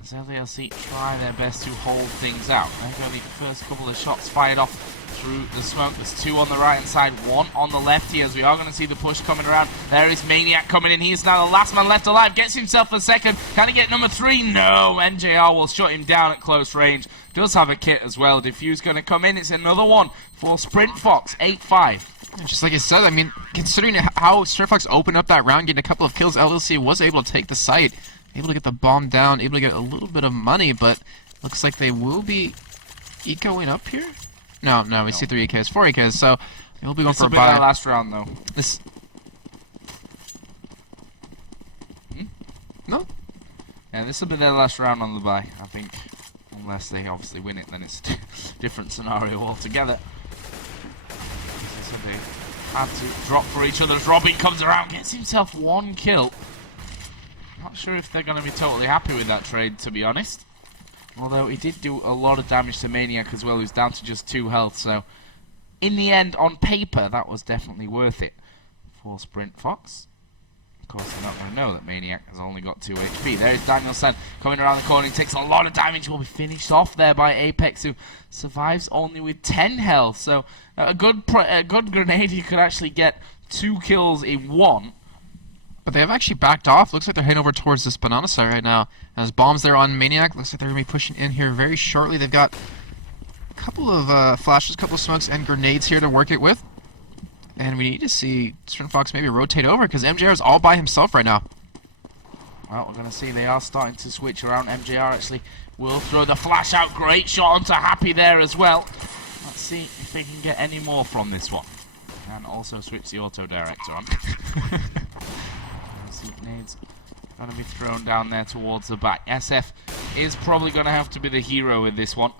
As LDLC try their best to hold things out. There go the first couple of shots fired off through the smoke. There's 2 on the right hand side, 1 on the left here, as we are going to see the push coming around. There is Maniac coming in. He is now the last man left alive. Gets himself a second. Can he get number 3? No. MJR will shut him down at close range. Does have a kit as well. Diffuse going to come in. It's another one for Sprintfox. 8-5. Just like you said, I mean, considering how Sprintfox opened up that round, getting a couple of kills, LDLC was able to take the site, able to get the bomb down, able to get a little bit of money, but looks like they will be ecoing up here. No, we see 3 EKs, 4 EKs, so we'll be going for a buy. This will be our last round, though. This... No? Yeah, this will be their last round on the buy, I think. Unless they obviously win it, then it's a different scenario altogether. So they had to drop for each other as Robin comes around, gets himself 1 kill. Not sure if they're going to be totally happy with that trade, to be honest. Although he did do a lot of damage to Maniac as well, who's down to just 2 health. So, in the end, on paper, that was definitely worth it for Sprintfox. Of course, they're not going to know that Maniac has only got 2 HP. There's Daniel San coming around the corner. He takes a lot of damage. Will be finished off there by Apex, who survives only with 10 health. So, a good grenade, you could actually get 2 kills in 1. But they have actually backed off. Looks like they're heading over towards this banana site right now. There's bombs there on Maniac. Looks like they're going to be pushing in here very shortly. They've got a couple of flashes, a couple of smokes, and grenades here to work it with. And we need to see Sprintfox maybe rotate over, because MJR is all by himself right now. Well, we're going to see they are starting to switch around. MJR actually will throw the flash out. Great shot onto Happy there as well. Let's see if they can get any more from this one. And also switch the auto director on. Nades going to be thrown down there towards the back. SF is probably going to have to be the hero with this one.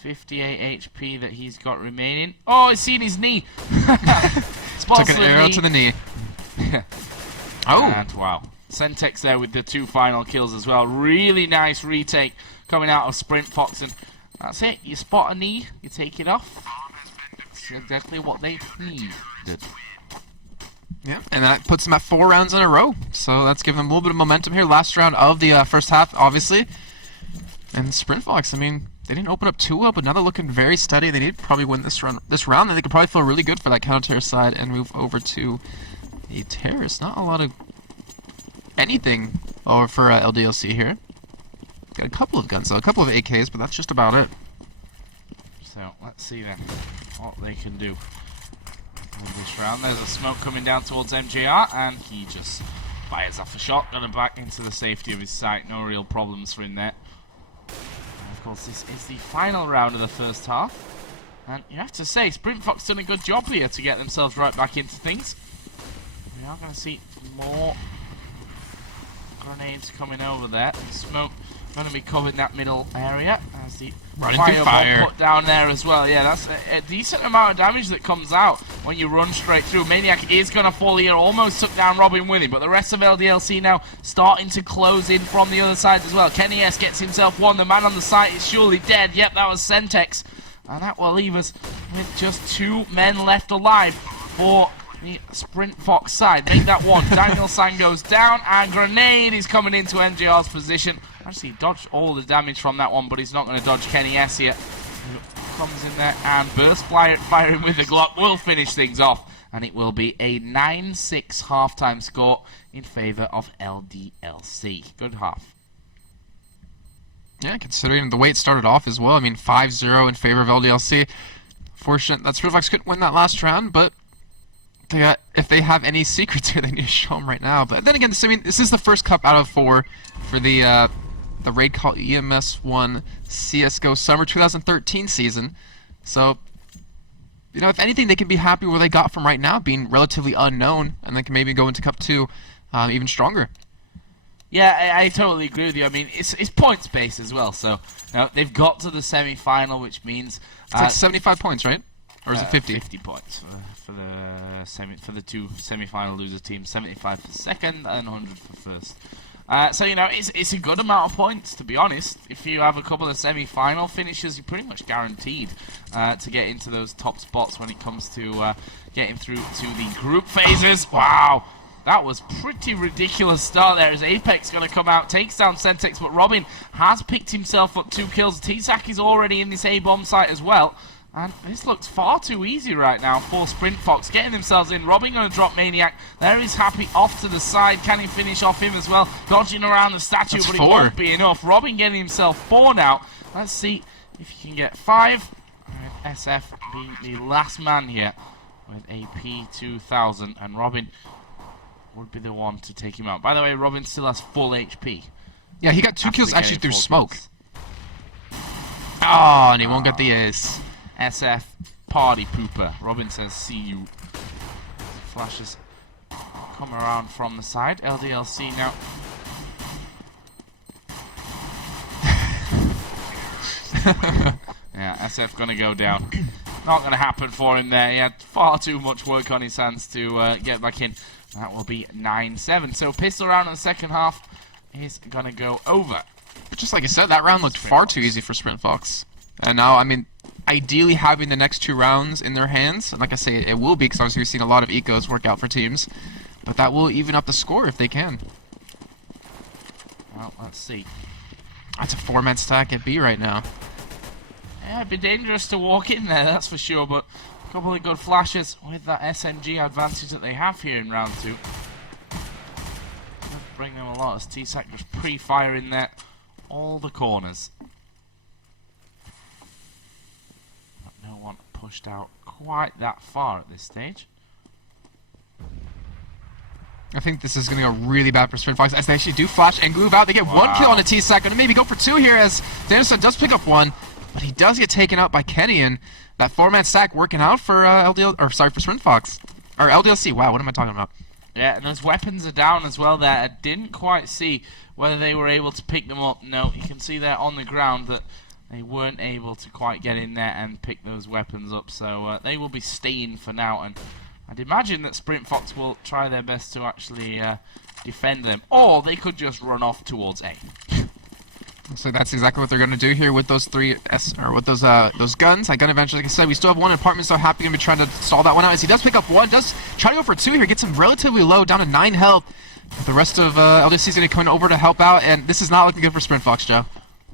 58 HP that he's got remaining. Oh, he's seen his knee. Took an arrow to the knee. Oh. And wow. Sentex there with the 2 final kills as well. Really nice retake coming out of Sprintfox. And that's it. You spot a knee, you take it off. That's exactly what they needed. Yeah, and that puts them at 4 rounds in a row. So that's giving them a little bit of momentum here. Last round of the first half, obviously. And Sprintfox, I mean, they didn't open up too well, but now they're looking very steady. They need to probably win this round, and they could probably feel really good for that counter side and move over to the terrorist. Not a lot of anything over for LDLC here. Got a couple of guns, though, a couple of AKs, but that's just about it. So let's see then what they can do in this round. There's a smoke coming down towards MJR, and he just fires off a shot, and back into the safety of his site. No real problems for him there. And of course, this is the final round of the first half. And you have to say, Sprintfox done a good job here to get themselves right back into things. We are going to see more grenades coming over there. The smoke going to be covering that middle area as the fire put down there as well. Yeah, that's a decent amount of damage that comes out when you run straight through. Maniac is going to fall here, almost took down Robin with him, but the rest of LDLC now starting to close in from the other side as well. Kenny S gets himself one. The man on the site is surely dead. Yep, that was Sentex. And that will leave us with just 2 men left alive for the Sprintfox side. Make that one. Daniel San goes down, and grenade is coming into MJR's position. Actually, dodged all the damage from that one, but he's not going to dodge Kenny S here. Comes in there and burst firing with the Glock will finish things off. And it will be a 9-6 halftime score in favor of LDLC. Good half. Yeah, considering the way it started off as well. I mean, 5-0 in favor of LDLC. Fortunate that Sprintfox couldn't win that last round, but if they have any secrets here, they need to show them right now. But then again, this is the first cup out of 4 for the RaidCall EMS 1 CSGO Summer 2013 season. So, you know, if anything, they can be happy where they got from right now, being relatively unknown, and they can maybe go into Cup 2 even stronger. Yeah, I totally agree with you. I mean, it's points based as well. So they've got to the semi-final, which means it's like 75 points, right? Or is it 50? 50 points for the 2 semi-final loser teams. 75 for second and 100 for first. So you know, it's a good amount of points, to be honest. If you have a couple of semi-final finishes, you're pretty much guaranteed to get into those top spots when it comes to getting through to the group phases. Wow. That was pretty ridiculous start there as Apex going to come out, takes down Sentex, but Robin has picked himself up 2 kills. T-Sack is already in this A-bomb site as well. And this looks far too easy right now for Sprintfox, getting themselves in. Robin going to drop Maniac. There is Happy off to the side. Can he finish off him as well? Dodging around the statue, but it won't be enough. Robin getting himself 4 now. Let's see if he can get 5. And SF being the last man here with a P2000. And Robin would be the one to take him out. By the way, Robin still has full HP. Yeah, he got 2 kills actually through smoke. Oh, and he won't get the ace. SF party pooper. Robin says, see you. Flashes come around from the side. LDLC now. Yeah, SF gonna go down. Not gonna happen for him there. He had far too much work on his hands to get back in. That will be 9-7. So pistol round in the second half is going to go over. But just like I said, that round looked far too easy for Sprintfox. And now, I mean, ideally having the next 2 rounds in their hands, and like I say, it will be, because obviously we've seen a lot of ecos work out for teams, but that will even up the score if they can. Well, let's see. That's a 4-man stack at B right now. Yeah, it'd be dangerous to walk in there, that's for sure, but a couple of good flashes with that SMG advantage that they have here in round 2. Doesn't bring them a lot as T-Sack just pre-firing there all the corners. But no one pushed out quite that far at this stage. I think this is going to go really bad for Sprintfox as they actually do flash and move out. They get 1 kill on a T-Sack, going to maybe go for 2 here as Danielson does pick up 1, but he does get taken out by Kenny, and that 4-man stack working out for for Sprintfox. Or LDLC, wow, what am I talking about? Yeah, and those weapons are down as well there. I didn't quite see whether they were able to pick them up. No, you can see there on the ground that they weren't able to quite get in there and pick those weapons up. So they will be staying for now, and I'd imagine that Sprintfox will try their best to actually defend them. Or they could just run off towards A. So that's exactly what they're going to do here with those those guns. That gun advantage, like I said, we still have 1 apartment, so Happy going to be trying to stall that one out as he does pick up 1, does try to go for 2 here, gets him relatively low, down to 9 health. But the rest of LDC is going to come over to help out, and this is not looking good for Sprintfox, Joe.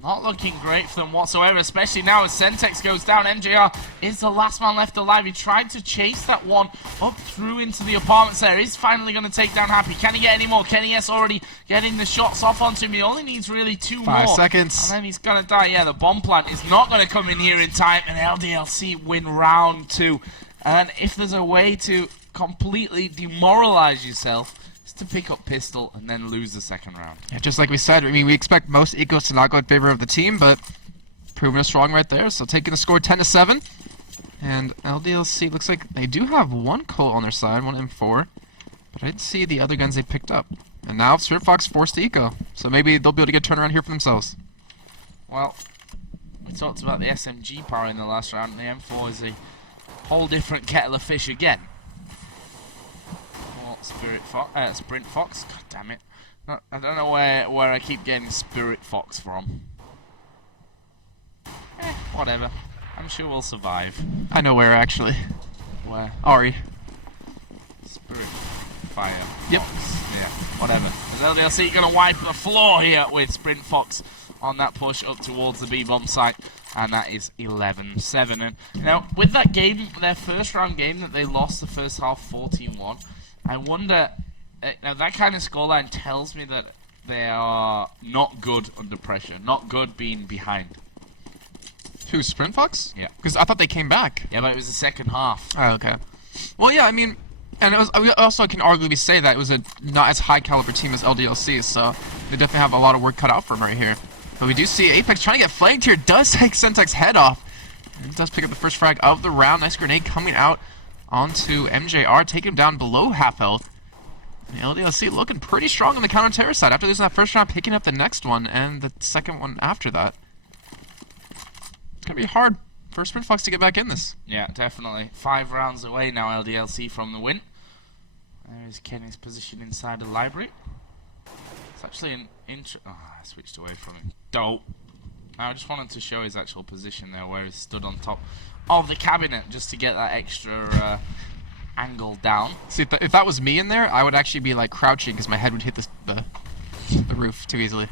Not looking great for them whatsoever, especially now as Sentex goes down. MJR is the last man left alive. He tried to chase that one up through into the apartments there. He's finally going to take down Happy. Can he get any more? Kenny S already getting the shots off onto him. He only needs really 2 more. 5 seconds. And then he's going to die. Yeah, the bomb plant is not going to come in here in time. And LDLC win round 2. And if there's a way to completely demoralize yourself, to pick up pistol and then lose the second round. Yeah, just like we said, I mean, we expect most ecos to not go in favor of the team, but proving us wrong right there. So taking the score 10-7, and LDLC looks like they do have 1 Colt on their side, 1 M4, but I didn't see the other guns they picked up. And now Sprintfox forced to eco, so maybe they'll be able to get turned around here for themselves. Well, we talked about the SMG power in the last round, and the M4 is a whole different kettle of fish again. Sprintfox. God damn it. No, I don't know where I keep getting Sprintfox from. Whatever. I'm sure we'll survive. I know where, actually. Where? Ari. Spirit Fire. Yep. Fox. Yeah, whatever. As LDLC going to wipe the floor here with Sprintfox on that push up towards the B-bomb site. And that is 11-7. And, you know, with that game, their first round game that they lost the first half 14-1, I wonder, now that kind of scoreline tells me that they are not good under pressure, not good being behind. Who, Sprintfox? Yeah. Because I thought they came back. Yeah, but it was the second half. Oh, okay. Well, yeah, I mean, and it was, I also can arguably say that it was a not as high caliber team as LDLC, so they definitely have a lot of work cut out for them right here. But we do see Apex trying to get flanked here, does take Sentex's head off. And does pick up the first frag of the round. Nice grenade coming out onto MJR, taking him down below half health. And LDLC looking pretty strong on the counter-terror side. After losing that first round, picking up the next one and the second one after that. It's going to be hard for Sprintfox to get back in this. Yeah, definitely. 5 rounds away now, LDLC from the win. There is Kenny's position inside the library. It's actually an oh, I switched away from him. Dope. I just wanted to show his actual position there, where he stood on top of the cabinet, just to get that extra angle down. See, if that was me in there, I would actually be like crouching because my head would hit the roof too easily.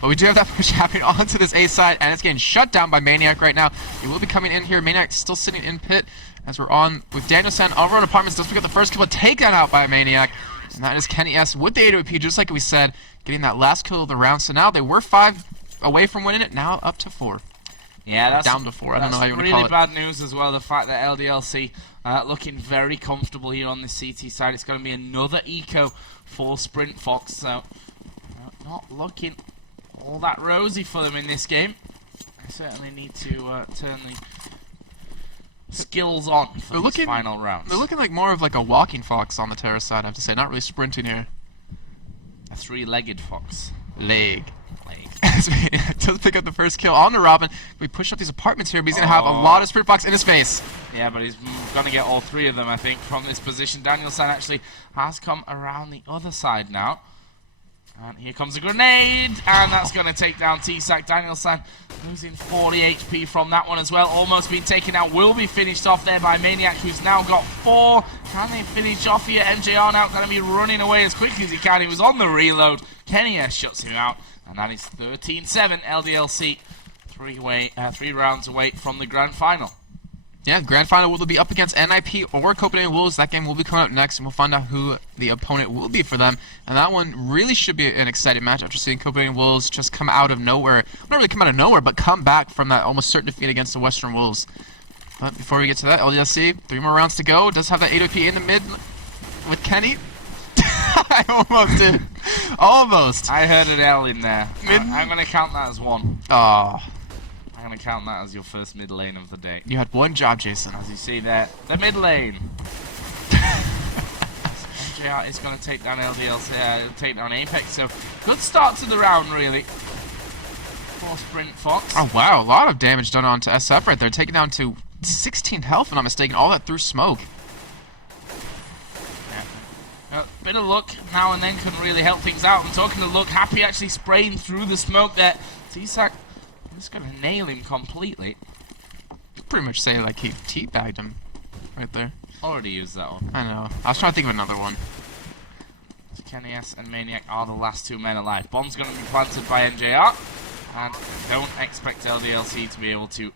But we do have that push happening onto this A side, and it's getting shut down by Maniac right now. He will be coming in here. Maniac still sitting in pit as we're on with Daniel San. Over on Apartments does pick up the first kill, a takedown out by Maniac. And that is Kenny S with the AWP, just like we said, getting that last kill of the round. So now they were 5 away from winning it, now up to 4. Yeah, that's down to 4. I don't know how you want to really call it. bad news as well. The fact that LDLC looking very comfortable here on the CT side. It's going to be another eco for Sprintfox. So not looking all that rosy for them in this game. I certainly need to turn the skills on for these final rounds. They're looking like more of like a walking fox on the terror side, I have to say. Not really sprinting here. A 3-legged fox. Leg. Does pick up the first kill on the Robin. We push up these apartments here, but he's going to have a lot of Sprintfox in his face. Yeah, but he's going to get all 3 of them, I think, from this position. Daniel San actually has come around the other side now. And here comes a grenade, and that's going to take down T-Sac. Daniel San losing 40 HP from that one as well. Almost being taken out, will be finished off there by Maniac, who's now got 4. Can they finish off here? MJR now going to be running away as quickly as he can. He was on the reload. Kenny S shuts him out, and that is 13-7. LDLC 3 rounds away from the grand final. Yeah, grand final will be up against NIP or Copenhagen Wolves. That game will be coming up next, and we'll find out who the opponent will be for them. And that one really should be an exciting match after seeing Copenhagen Wolves just come out of nowhere. Not really come out of nowhere, but come back from that almost certain defeat against the Western Wolves. But before we get to that, LDLC, 3 more rounds to go. Does have that 8OP in the mid with Kenny. I almost did. Almost. I heard an L in there. I'm going to count that as 1. Oh. I'm going to count that as your first mid lane of the day. You had 1 job, Jason. As you see there, the mid lane. MJR is going to take down LDLC, take down Apex. So, good start to the round, really, for Sprintfox. Oh, wow. A lot of damage done onto SF right there. Taking down to 16 health, if I'm not mistaken. All that through smoke. A bit of luck now and then can really help things out. I'm talking to luck. Happy actually spraying through the smoke there. T-Sac just going to nail him completely. You pretty much say like he teabagged him right there. Already used that one. I know. I was trying to think of another one. Kenny S and Maniac are the last 2 men alive. Bomb's going to be planted by MJR. And don't expect LDLC to be able to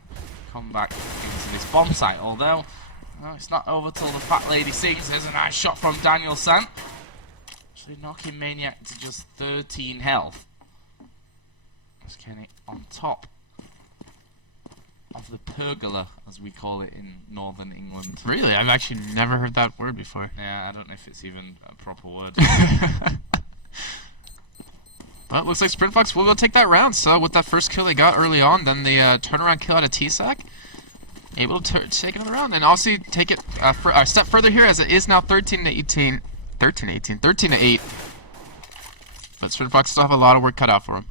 come back into this bomb site. Although, no, it's not over till the Fat Lady sings. There's a nice shot from Daniel Sant. Actually knocking Maniac to just 13 health. There's Kenny on top of the pergola, as we call it in Northern England. Really? I've actually never heard that word before. Yeah, I don't know if it's even a proper word. Well, it looks like Sprintfox will take that round. So with that first kill they got early on, then the turnaround kill out of T-Sac, able to take another round and also take it a step further here, as it is now 13-18, 13-8. But Sprintfox still have a lot of work cut out for him.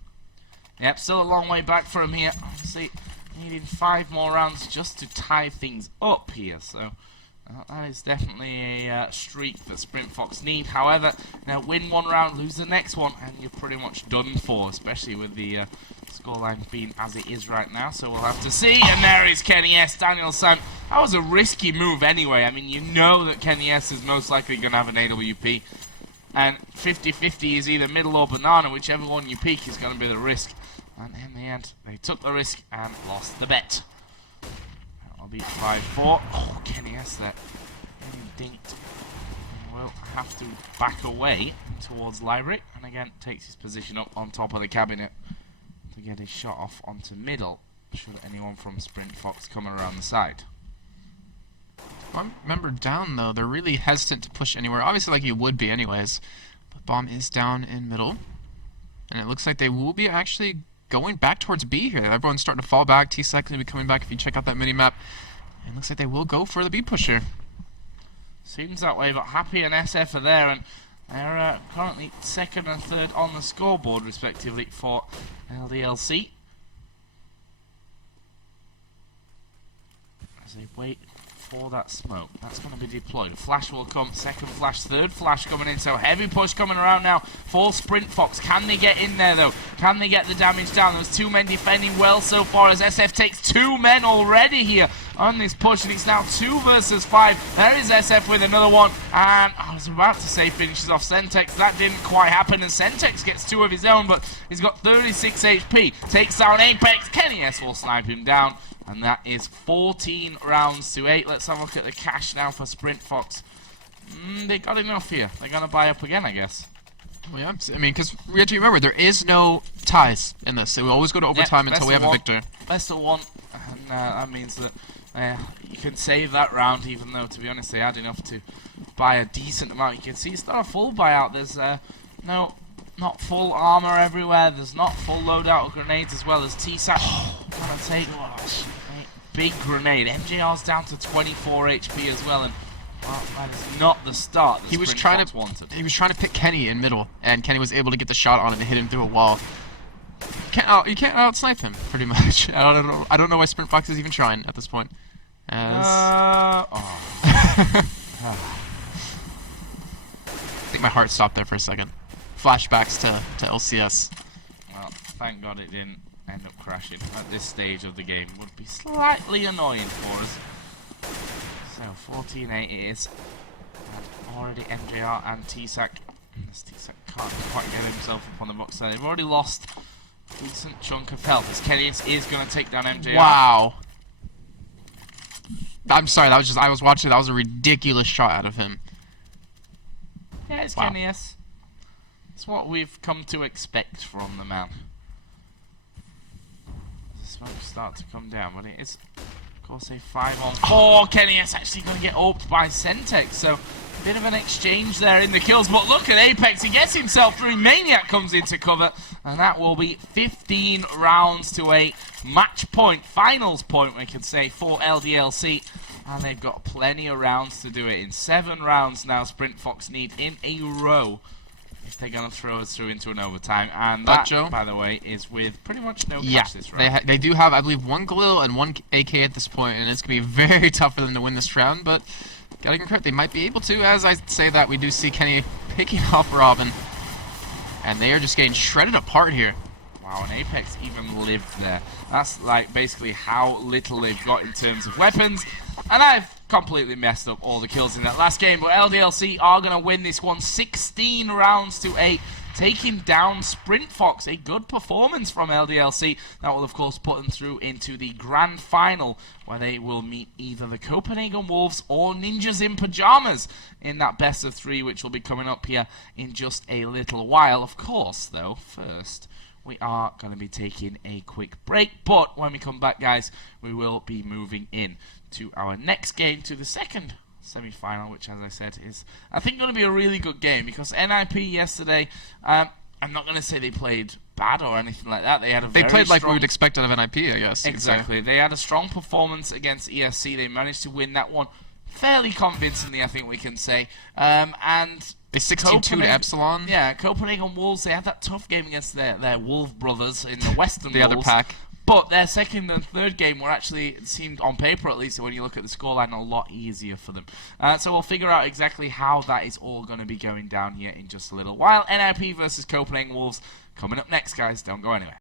Yep, still a long way back for him here. Obviously, needing 5 more rounds just to tie things up here. So that is definitely a streak that Sprintfox need. However, now win 1 round, lose the next one, and you're pretty much done for, especially with the scoreline being as it is right now. So we'll have to see. And there is Kenny S. Daniel Sant. That was a risky move anyway. I mean, you know that Kenny S. is most likely going to have an AWP. And 50-50 is either middle or banana. Whichever one you pick is going to be the risk. And in the end, they took the risk and lost the bet. That'll be 5-4. Oh, Kenny S. there. Getting dinked. Will have to back away towards Library. And again, takes his position up on top of the cabinet to get his shot off onto middle, should anyone from Sprintfox come around the side. I remember down though, they're really hesitant to push anywhere. Obviously, like you would be anyways. But bomb is down in middle. And it looks like they will be actually going back towards B here. Everyone's starting to fall back. T-Sac will be coming back if you check out that mini-map. And it looks like they will go for the B pusher. Seems that way, but Happy and SF are there, and they're currently 2nd and 3rd on the scoreboard, respectively, for LDLC. As they wait for that smoke, that's going to be deployed. Flash will come, 2nd flash, 3rd flash coming in, so heavy push coming around now for Sprintfox. Can they get in there though? Can they get the damage down? There's 2 men defending well so far, as SF takes 2 men already here on this push, and it's now 2 versus 5. There is SF with another one, and I was about to say finishes off Sentex. That didn't quite happen, and Sentex gets 2 of his own, but he's got 36 HP. Takes down Apex. Kenny S will snipe him down. And that is 14 rounds to 8. Let's have a look at the cash now for Sprintfox. They got enough here. They're going to buy up again, I guess. Well, yeah, I mean, because we have to remember, there is no ties in this. So we always go to overtime until we have a victor. Best of 1. And that means that you can save that round, even though, to be honest, they had enough to buy a decent amount. You can see it's not a full buyout. There's not full armor everywhere. There's not full loadout of grenades as well as T-Sac. Gonna take a big grenade. MJR's down to 24 HP as well, and that is not the start that he was trying to pick Kenny in middle, and Kenny was able to get the shot on it and hit him through a wall. You can't out-snipe him, pretty much. I don't know why Sprintfox is even trying at this point. I think my heart stopped there for a second. Flashbacks to LCS. Well, thank God it didn't end up crashing at this stage of the game. Would be slightly annoying for us. So 14-8 it is. And already MJR and T-Sac. T-Sac can't quite get himself up on the box there. They've already lost a decent chunk of health, as Kenny is going to take down MJR. Wow. I'm sorry, that was just, I was watching, that was a ridiculous shot out of him. Yeah, it's Kenny S. It's what we've come to expect from the man. The smoke start to come down, but it is, of course, a 5-on-4. Kenny S actually going to get oped by Sentex, so a bit of an exchange there in the kills. But look at Apex, he gets himself through. Maniac comes into cover, and that will be 15 rounds to 8. Match point, finals point, we can say, for LDLC. And they've got plenty of rounds to do it in. 7 rounds now Sprintfox need in a row if they're going to throw us through into an overtime. And that, Joe, by the way, is with pretty much no cash this round. They do have, I believe, 1 Galil and 1 AK at this point, and it's going to be very tough for them to win this round, but gotta give credit, they might be able to. As I say that, we do see Kenny picking off Robin, and they are just getting shredded apart here. Wow, and Apex even lived there. That's like basically how little they've got in terms of weapons. And I've completely messed up all the kills in that last game. But LDLC are going to win this one 16 rounds to 8, taking down Sprintfox. A good performance from LDLC. That will, of course, put them through into the grand final, where they will meet either the Copenhagen Wolves or Ninjas in Pajamas in that best of 3, which will be coming up here in just a little while. Of course, though, first, we are going to be taking a quick break. But when we come back, guys, we will be moving in to our next game, to the second semi-final, which, as I said, is, I think, going to be a really good game, because NIP yesterday, I'm not going to say they played bad or anything like that. They had a They very played like strong... we would expect out of NIP, I guess. Exactly. They had a strong performance against ESC. They managed to win that one fairly convincingly, I think we can say. And a 16-2 to Epsilon. Yeah, Copenhagen Wolves, they had that tough game against their Wolf brothers in the Western The other Wolves. pack. But their second and third game were actually, it seemed on paper at least, when you look at the scoreline, a lot easier for them. So we'll figure out exactly how that is all going to be going down here in just a little while. NIP versus Copenhagen Wolves coming up next, guys. Don't go anywhere.